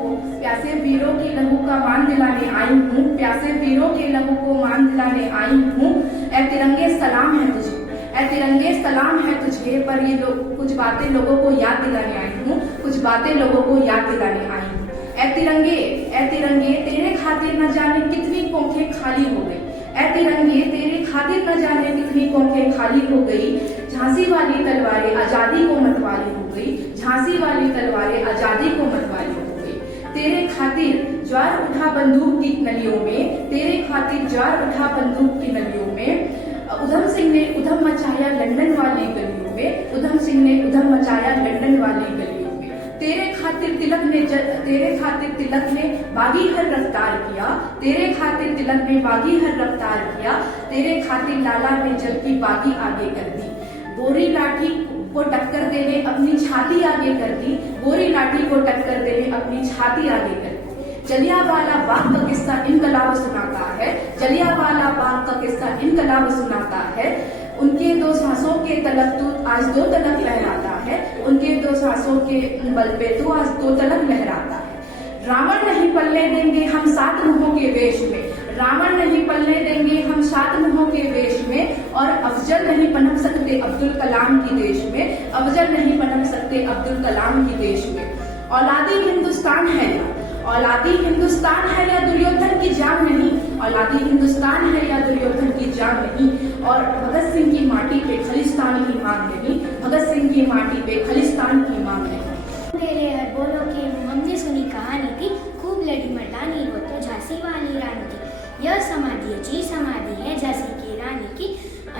प्यासे वीरों की लहू का मान दिलाने आई हूँ, प्यासे वीरों के लहू को मान दिलाने आई हूँ। ऐ तिरंगे सलाम है तुझे, ऐ तिरंगे सलाम है तुझे, पर ये कुछ बातें लोगों को याद दिलाने आई हूँ, कुछ बातें लोगों को याद दिलाने आई हूँ। ऐ तिरंगे तेरे खातिर न जाने कितनी कोखें खाली हो गई, ऐ तिरंगे तेरे खातिर न जाने कितनी कोखें खाली हो गई। झांसी वाली तलवारें आजादी को मतवाली हो गई, झांसी वाली तलवारें आजादी को मतवाली हो गई। तेरे खातिर ज्वार उठा बंदूक की नलियों में, तेरे खातिर ज्वार उठा बंदूक की नलियों में। उधम सिंह ने उधम मचाया लंदन वाली गलियों में, उधम सिंह ने उधम मचाया लंदन वाली गलियों में। तेरे खातिर तिलक ने बागी हर रफ्तार किया, तेरे खातिर तिलक ने बागी हर रफ्तार किया। तेरे खातिर लाला ने जल की बागी आगे कर दी, गोरी लाठी को टक्कर देने अपनी छाती आगे कर दी, गोरी लाठी को टक्कर देने अपनी छाती आगे कर दी। जलियांवाला बाग का किस्सा इनकलाब सुनाता है, जलियांवाला बाग का किस्सा इनकलाब सुनाता है। उनके दो सांसों के तलक तू आज दो तलक लहराता है, उनके दो सांसों के बल पे तू आज दो तलक लहराता है। रावण नहीं पलने देंगे हम सात मुहों के वेश में, रावण नहीं पलने देंगे हम सात मुहों के वेश में। और अफजल नहीं पनप सकते अब्दुल कलाम की देश में, अफजल नहीं पनप सकते अब्दुल कलाम की देश में। औलादी हिंदुस्तान है या, औलादी हिंदुस्तान है या दुर्योधन की जान नहीं, औलादी हिंदुस्तान है या दुर्योधन की जान नहीं। और भगत सिंह की माटी पे खालिस्तान की मांग नहीं, भगत सिंह की माटी पे खालिस्तान की मांग नहीं। मेरे अरबों के हमने सुनी कहानी थी, खूब लड़ी मर्दानी वो तो झांसी वाली रानी थी। यह समाधि अजीब समाधि है झांसी की रानी की,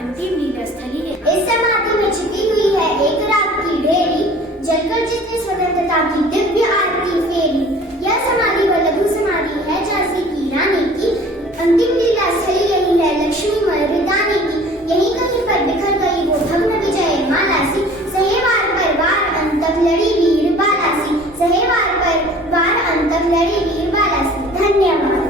अंतिम लीला स्थली है। इस समाधि में छिपी हुई है एक रात की ढेरी, जलकर जितने स्वतंत्रता की दिव्य आरती फेरी। यह समाधि व लघु समाधि है झांसी की रानी की, अंतिम लीला स्थली यही है लक्ष्मी मर्दानी की। यही कहीं पर बिखर गई वो भग्न विजय माला सी, सहेवार पर वार अंतक लड़ी वीर बाला सी, सहेवार पर वार अंतक लड़ी वीर बाला सी। धन्यवाद।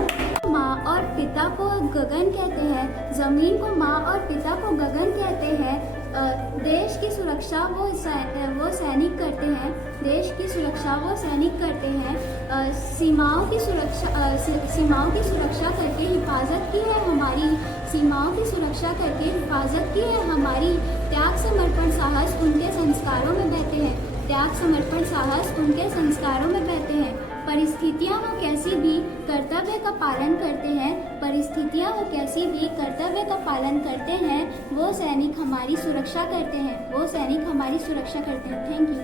माँ और पिता को गगन कहते हैं, जमीन को माँ और पिता को गगन कहते हैं। देश की सुरक्षा वो सैनिक करते हैं, देश की सुरक्षा वो सैनिक करते हैं। सीमाओं की सुरक्षा करके हिफाजत की है हमारी, सीमाओं की सुरक्षा करके हिफाजत की है हमारी। त्याग समर्पण साहस उनके संस्कारों में बहते हैं, त्याग समर्पण साहस उनके संस्कारों में बहते हैं। परिस्थितियाँ वो कैसी भी कर्तव्य का पालन करते हैं, परिस्थितियाँ वो कैसी भी कर्तव्य का पालन करते हैं। वो सैनिक हमारी सुरक्षा करते हैं, वो सैनिक हमारी सुरक्षा करते हैं। Thank you.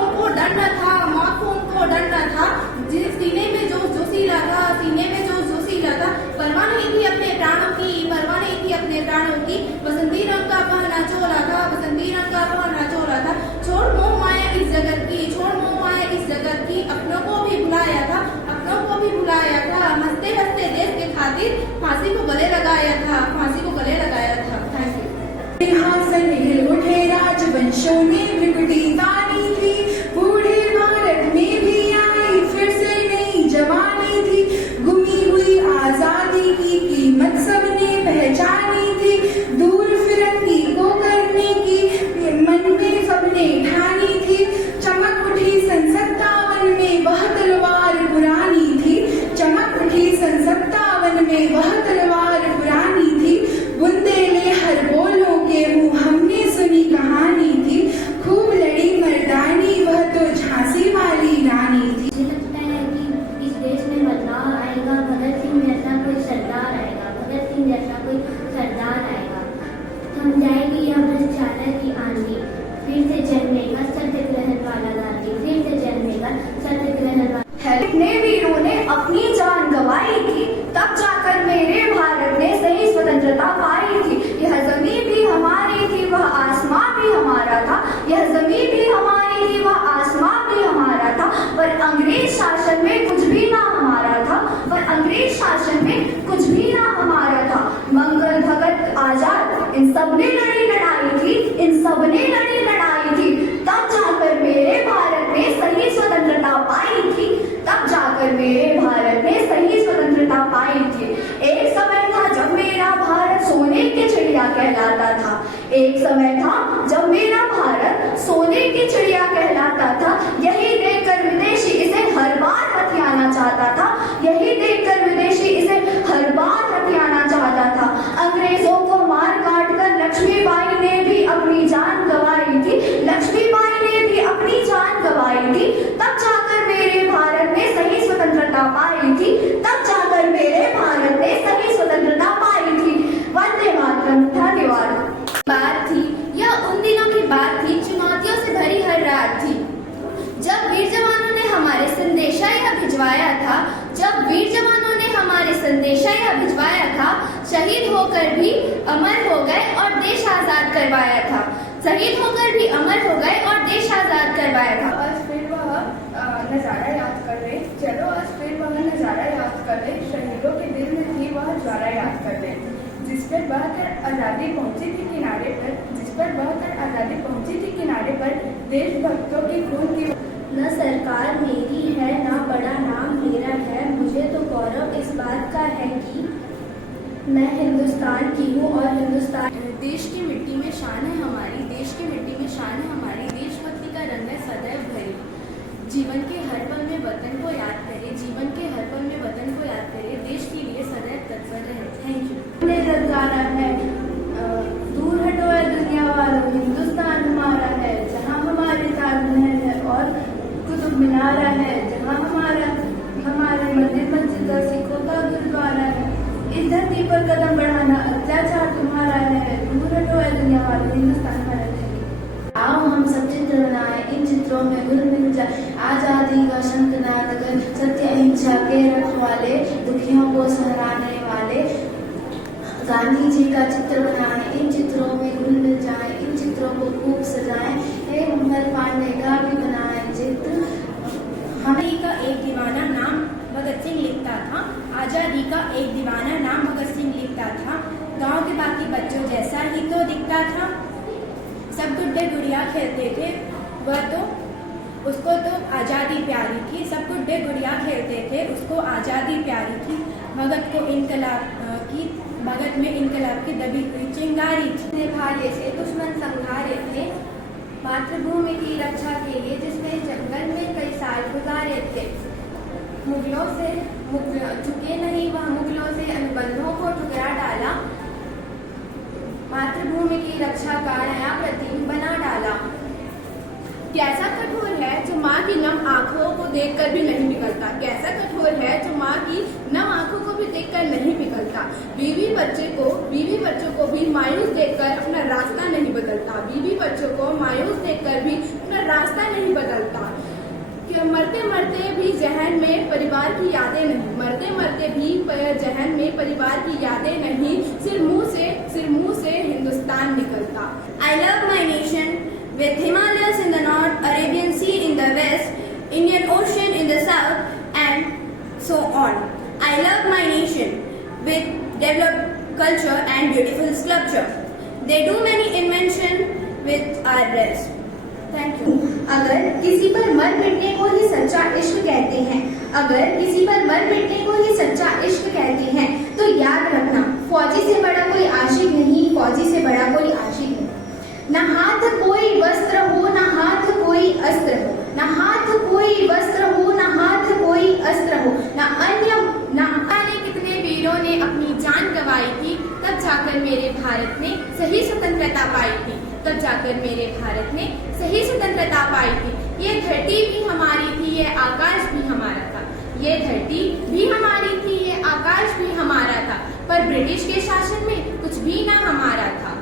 उनको डर न था, मौत को उनको डर न था, जिस सीने में जोशीला था, सीने में जोशीला था। परवाह नहीं थी अपने प्राणों की, परवाह नहीं थी अपने प्राणों की। बसंती रंग का पहना चोला था, बसंती रंग का पहना चोला था। छोड़ मोह माया इस जगत की, छोड़ मोह माया इस जगत की। अपनों को भी भुलाया था, अपनों को भी भुलाया था। हंसते हंसते देश के खातिर फांसी को गले लगाया था, फांसी को गले लगाया था। Thank you. सिंहासन हिल उठे राजवंशों ने भ्रिकुटी तानी थी, बूढ़े भारत में भी आई फिर से नई जवानी थी। गुमी हुई आजादी की कीमत सबने पहचानी थी, दूर फिरंगी को करने की मन में सबने ठानी थी। चमक उठी सन 57 में वह तलवार पुरानी थी, चमक उठी सन 57 में वह तलवार पुरानी थी। बुंदेले हर बोलों के मुंह हमने सुनी कहानी थी, खूब लड़ी मर्दानी वह तो झांसी वाली रानी थी। मुझे लगता है कि इस देश में बदलाव आएगा, भगत सिंह जैसा कोई सरदार आएगा, भगत सिंह जैसा कोई सरदार आएगा। थम जाएगी यह भ्रष्टाचार की आंधी, फिर से जन्मेगा सत्याग्रह वाला गांधी, फिर से जन्मेगा सत्याग्रह वाला। कितने वीरों ने अपनी जान गंवाई थी, तब जाकर मेरे भारत ने सही स्वतंत्रता पाई थी। यह जमीन भी हमारी थी, वह आसमां भी हमारा था, यह जमीन भी हमारी थी, वह आसमां भी हमारा था। पर अंग्रेज शासन में कुछ भी ना हमारा था, पर अंग्रेज शासन में कुछ भी ना हमारा था। मंगल भगत आजाद इन सब ने लड़ी लड़ाई थी, इन सब ने लड़ी लड़ाई थी। तब जाकर मेरे भारत ने सही स्वतंत्रता पाई थी, तब जाकर मेरे भारत ने सही स्वतंत्रता पाई थी। एक समय था जब मेरा भारत सोने की चिड़िया कहलाता था, एक समय था जब मेरा भारत सोने की चिड़िया कहलाता था। यही देखकर विदेशी इसे हर बार संदेशा यह भिजवाया था, जब वीर जवानों ने हमारे संदेशा यह भिजवाया था, शहीद होकर भी अमर हो गए और देश आजाद करवाया था। शहीद होकर भी अमर हो गए और देश आजाद करवाया था। आज फिर वह नजारा याद कर ले, चलो आज फिर वह नजारा याद कर ले, शहीदों के दिल में थी वह ज्वाला याद कर ले, जिस पर बहकर आजादी पहुंची थी किनारे पर, जिस पर बहकर आजादी पहुंची थी किनारे पर, देशभक्तों की खून की। न सरकार मेरी है ना बड़ा नाम मेरा है, मुझे तो गौरव इस बात का है कि मैं हिंदुस्तान की हूँ और हिंदुस्तान। देश की मिट्टी में शान है हमारी, देश की मिट्टी में शान है हमारी, देशभक्ति का रंग है सदैव भरी। जीवन के हर पल में वतन को याद करे, जीवन के हर पल में वतन को याद करे, देश के लिए सदैव तत्पर रहे। Thank you. नजारा है दूर हटो है दुनिया वालों, हिंदुस्तान हमारा है, जहाँ हमारे ताजमहल है और कुतुब मीनारा है, जहाँ हमारे मंदिर मस्जिद और सिखों का गुरुद्वारा है। इस धरती पर कदम बढ़ाना अत्याचार तुम्हारा है, दूर हटो है दुनिया वालों, हिंदुस्तान हमारा है। आओ हम सब चित्र बनाए, इन चित्रों में घुल मिल जाए आजादी का शंखनाद, अगर सत्य अहिंसा के रखवाले, दुखियों को सहराने वाले। गांधी जी का चित्र बनाए, इन चित्रों में घुल मिल जाए, इन चित्रों को खूब सजाएं। हे मंगल पांडे का भी बनाए चित्र। आजादी का एक दीवाना नाम भगत सिंह लिखता था, आजादी का एक दीवाना नाम भगत सिंह लिखता था, गांव के बाकी बच्चों जैसा ही तो दिखता था। सब गुड्डे गुड़िया खेलते थे, वह तो उसको तो आजादी प्यारी थी। सब गुड्डे गुड़िया खेलते थे, उसको आजादी प्यारी थी। भगत में इनकलाब की दबी हुई चिंगारी थी। भाले से दुश्मन संघारे थे, मातृभूमि की रक्षा के लिए जिसने जंगल में कई साल गुजारे थे। मुगलों से चुके नहीं वह, मुगलों से अनुबंधों को ठुकरा डाला, मातृभूमि की रक्षा का नया प्रतीक बना डाला। कैसा कठोर है जो माँ की नम आंखों को देखकर भी नहीं पिघलता, कैसा कठोर है जो माँ की नम आंखों को भी देखकर नहीं पिघलता। बीवी बच्चों को भी मायूस देखकर अपना रास्ता नहीं बदलता, बीवी बच्चों को मायूस देखकर भी अपना रास्ता नहीं बदलता। मरते मरते भी जहन में परिवार की यादें नहीं, मरते मरते भी जहन में परिवार की यादें नहीं, सिर मुंह से हिंदुस्तान निकलता। I love my nation with Himalayas in the north, Arabian Sea in the west, Indian Ocean in the south, and so on. I love my nation with developed culture and beautiful sculpture. They do many invention with our rest. Thank you. अगर किसी पर मर मिटने को ही सच्चा इश्क कहते हैं, अगर किसी पर मर मिटने को ही सच्चा इश्क कहते हैं, तो याद रखना फौजी से बड़ा कोई आशिक नहीं, फौजी से बड़ा कोई आशिक नहीं। न हाथ कोई वस्त्र हो, न हाथ कोई अस्त्र हो, न हाथ कोई वस्त्र हो, न हाथ कोई अस्त्र हो, न कितने वीरों ने अपनी जान गंवाई थी, तब जाकर मेरे भारत ने सही स्वतंत्रता पाई थी, तब जाकर मेरे भारत ने सही स्वतंत्रता पाई थी। ये धरती भी हमारी थी, ये आकाश भी हमारा था, ये धरती भी हमारी थी, ये आकाश भी हमारा था, पर ब्रिटिश के शासन में कुछ भी ना हमारा था।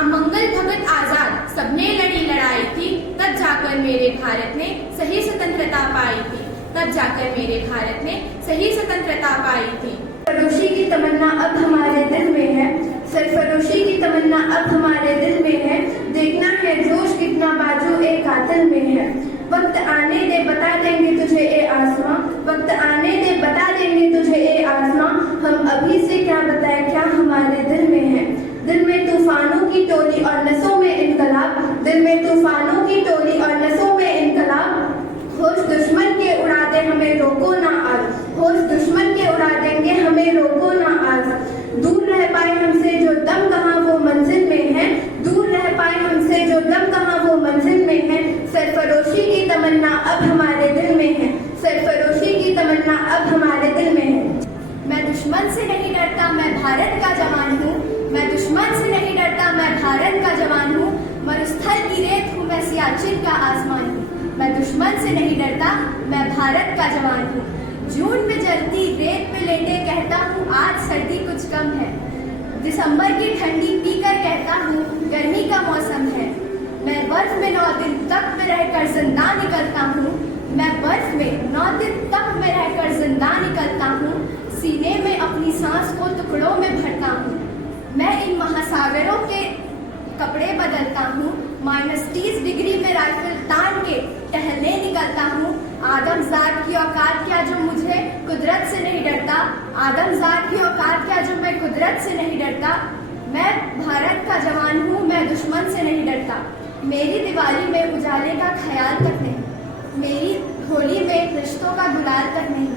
अमंगल भगत आजाद सबने लड़ी लड़ाई थी, तब जाकर मेरे भारत ने सही स्वतंत्रता पाई थी, तब जाकर मेरे भारत ने सही स्वतंत्रता पाई थी। सरफरोशी की तमन्ना अब हमारे दिल में है, सरफरोशी की तमन्ना अब हमारे दिल में है, देखना है जोश कितना बाजू एक कातिल में है। वक्त आने दे बता देंगे तुझे ए आसमां, वक्त आने दे बता देंगे तुझे ए आसमां, हम अभी से क्या बताएं क्या हमारे दिल में है। दिल में तूफानों की टोली और नसों में इनकलाब, दिल में तूफानों की टोली और नसों में इनकलाब। होश दुश्मन के उड़ा दे हमें रोको ना आज, होश दुश्मन के उड़ा देंगे हमें रोको ना आज। दूर रह पाए हमसे जो दम कहाँ वो मंजिल में है, दूर रह पाए हमसे जो दम कहाँ वो मंजिल में है। सरफरोशी की तमन्ना अब हमारे दिल में है, सरफरोशी की तमन्ना अब हमारे दिल में है। मैं दुश्मन से नहीं डरता, मैं भारत का जवान हूँ, मैं दुश्मन से नहीं डरता, मैं भारत का जवान हूँ। मरुस्थल की रेत हूँ, मैं सियाचिन का आसमान हूँ, मैं दुश्मन से नहीं डरता, मैं भारत का जवान हूँ। जून में जलती रेत पे लेटे कहता हूँ आज सर्दी कुछ कम है, दिसंबर की ठंडी पीकर कहता हूँ गर्मी का मौसम है। मैं बर्फ में 9 दिन तक में रहकर जिंदा निकलता हूँ, मैं बर्फ में 9 दिन तक में रहकर जिंदा निकलता हूँ, सीने में अपनी सांस को टुकड़ों में भरता हूँ। मैं इन महासागरों के कपड़े बदलता हूँ, -30 डिग्री में राइफल तान के टहलने निकलता हूँ। आदमजात की औकात क्या जो मुझे कुदरत से नहीं डरता, आदमजात की औकात क्या जो मैं कुदरत से नहीं डरता। मैं भारत का जवान हूँ, मैं दुश्मन से नहीं डरता। मेरी दिवाली में उजाले का ख्याल तक नहीं, मेरी होली में रिश्तों का गुलाल तक नहीं।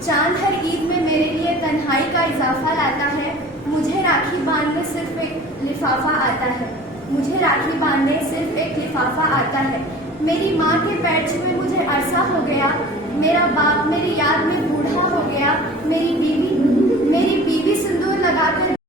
चांद हर ईद में मेरे लिए तन्हाई का इजाफा लाता है। मुझे राखी बांधने सिर्फ एक लिफाफा आता है, मुझे राखी बांधने सिर्फ एक लिफाफा आता है। मेरी माँ के पैर छुए मुझे अरसा हो गया, मेरा बाप मेरी याद में बूढ़ा हो गया, मेरी बीवी